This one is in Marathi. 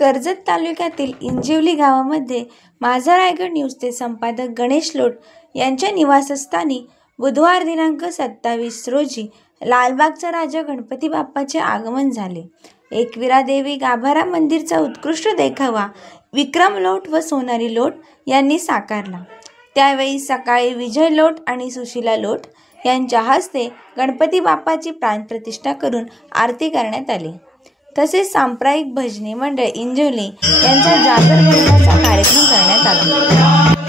कर्जत तालुक्यातील इंजिवली गावामध्ये माझा रायगड न्यूजचे संपादक गणेश लोट यांच्या निवासस्थानी बुधवार दिनांक 27 रोजी लालबागचा राजा गणपती बाप्पाचे आगमन झाले। एकविरा देवी गाभारा मंदिरचा उत्कृष्ट देखावा विक्रम लोट व सोनाली लोट यांनी साकारला। त्यावेळी सकाळी विजय लोट आणि सुशीला लोट यांच्या हस्ते गणपती बाप्पाची प्राणप्रतिष्ठा करून आरती करण्यात आली। तसेच सांप्रदायिक भजनी मंडळ इंजिवली यांचा जागर भरवण्याचा कार्यक्रम करण्यात आला।